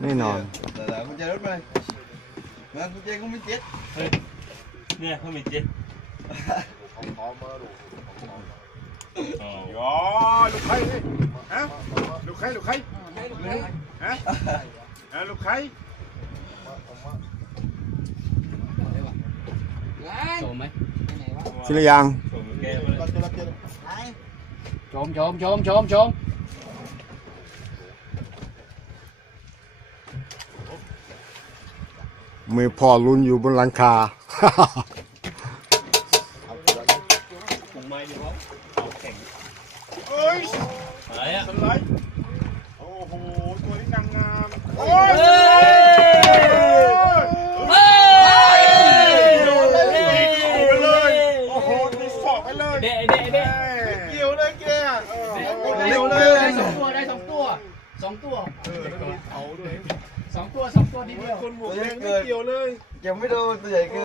แน่นอน แต่กุญแจรถมามากุญแจก็ไม่เจ็ดเนี่ยเขามีเจ็ดอ๋อลูกไข่นี่ฮะลูกไข่ฮะลูกไข่โจมไหม สิริยัง โจม มือพ่อลุ้นอยู่บนหลังคา ถุงไม้ดีวะแข็ง เอ้ย อะไรอ่ะ อะไรโอ้โหตัวนี้นางงามโอ้ยโอ้โหมีสอบไปเลย เด็ด เกี่ยวเลยแก ได้สองตัวเอาด้วย 2 ตัวทีเดียว คนหมวกแดงไม่เกี่ยวเลย ยังไม่โดนตัวใหญ่เกิน